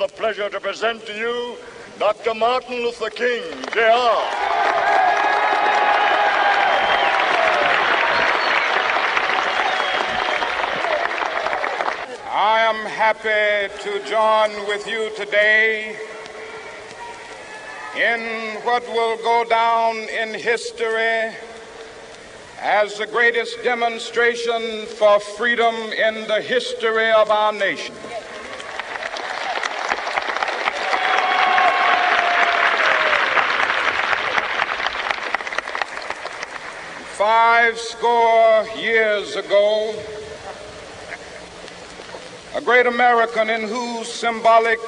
the pleasure to present to you Dr. Martin Luther King, Jr. I am happy to join with you today in what will go down in history as the greatest demonstration for freedom in the history of our nation. Five score years ago, a great American in whose symbolic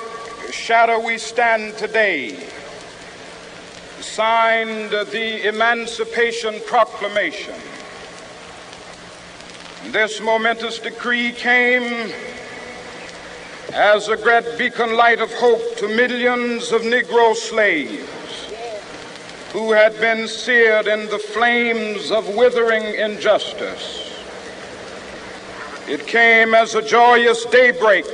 shadow we stand today signed the Emancipation Proclamation. This momentous decree came as a great beacon light of hope to millions of Negro slaves who had been seared in the flames of withering injustice. It came as a joyous daybreak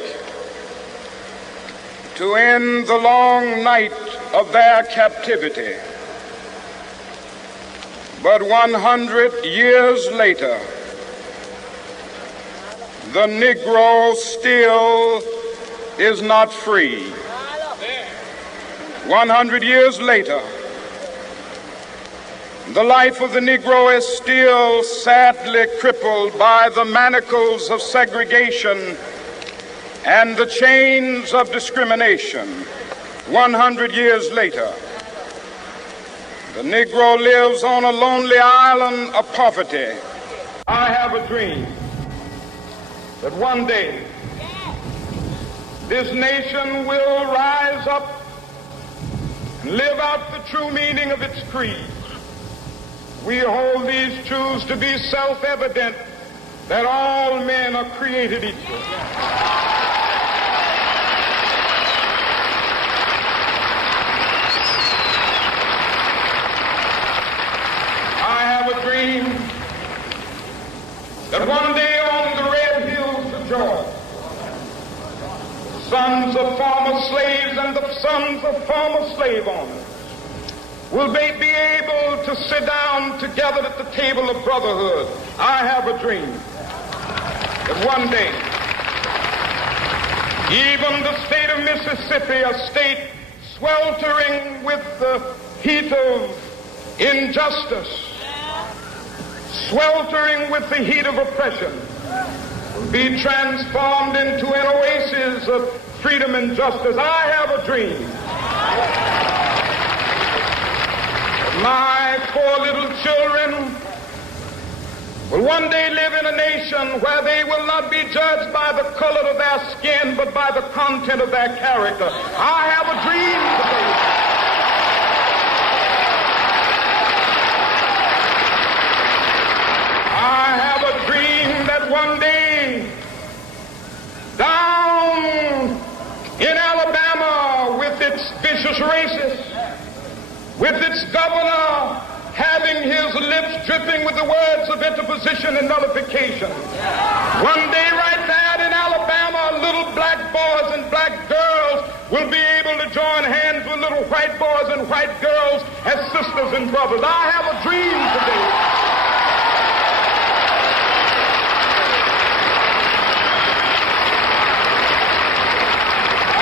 to end the long night of their captivity. But 100 years later, the Negro still is not free. 100 years later, the life of the Negro is still sadly crippled by the manacles of segregation and the chains of discrimination. 100 years later, the Negro lives on a lonely island of poverty. I have a dream that one day this nation will rise up and live out the true meaning of its creed. We hold these truths to be self-evident, that all men are created equal. I have a dream that one day on the red hills of Georgia, the sons of former slaves and the sons of former slave owners will they be able to sit down together at the table of brotherhood. I have a dream that one day, even the state of Mississippi, a state sweltering with the heat of injustice, sweltering with the heat of oppression, will be transformed into an oasis of freedom and justice. I have a dream. My four little children will one day live in a nation where they will not be judged by the color of their skin, but by the content of their character. I have a dream today. I have a dream that one day, down in Alabama, with its vicious racists, with its governor having his lips dripping with the words of interposition and nullification. One day right there in Alabama, little black boys and black girls will be able to join hands with little white boys and white girls as sisters and brothers. I have a dream today.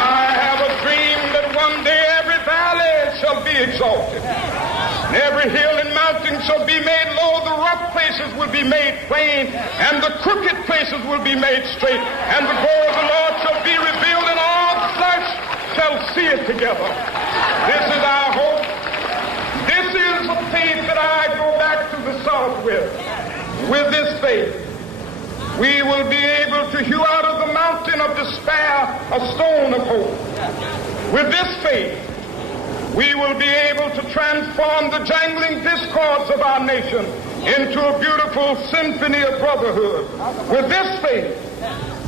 I have a dream that one day every valley shall be exalted, and every hill and mountain shall be made low. The rough places will be made plain, and the crooked places will be made straight, and the glory of the Lord shall be revealed, and all flesh shall see it together. This is our hope. This is the faith that I go back to the South with. With this faith, we will be able to hew out of the mountain of despair a stone of hope. With this faith, we will be able to transform the jangling discords of our nation into a beautiful symphony of brotherhood. With this faith,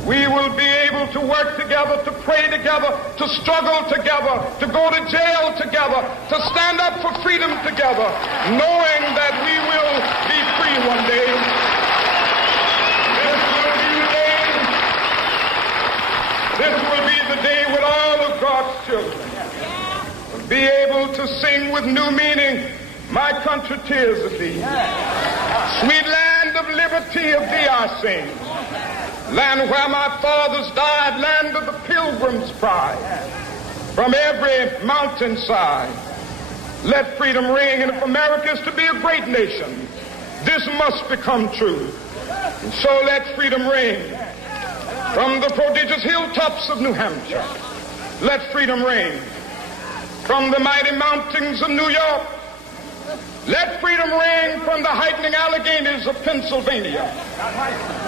we will be able to work together, to pray together, to struggle together, to go to jail together, to stand up for freedom together, knowing that we will be free one day. This will be the day when all of God to sing with new meaning, my country, tears of thee. Sweet land of liberty, of thee I sing. Land where my fathers died, land of the pilgrim's pride. From every mountainside, let freedom ring. And if America is to be a great nation, this must become true. And so let freedom ring. From the prodigious hilltops of New Hampshire, let freedom ring. From the mighty mountains of New York, let freedom ring. From the heightening Alleghenies of Pennsylvania,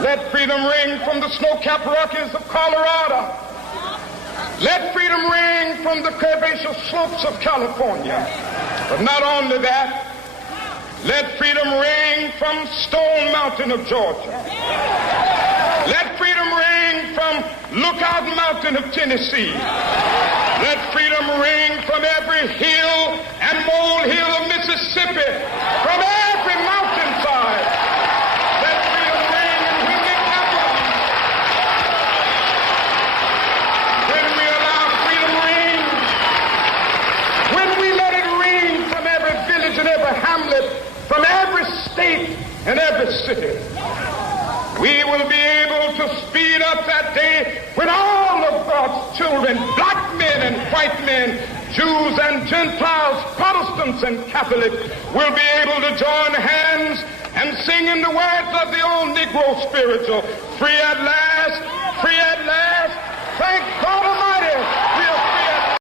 let freedom ring. From the snow-capped Rockies of Colorado, let freedom ring. From the curvaceous slopes of California. But not only that, let freedom ring from Stone Mountain of Georgia. Let freedom ring from Lookout Mountain of Tennessee. Let freedom ring from every hill and molehill of Mississippi, from every mountainside. Let freedom ring, and when it happens, when we allow freedom ring, when we let it ring from every village and every hamlet, from every state and every city, we will be able to speed up that day when all of God's children, black men and white men, Jews and Gentiles, Protestants and Catholics, will be able to join hands and sing in the words of the old Negro spiritual, free at last, thank God Almighty.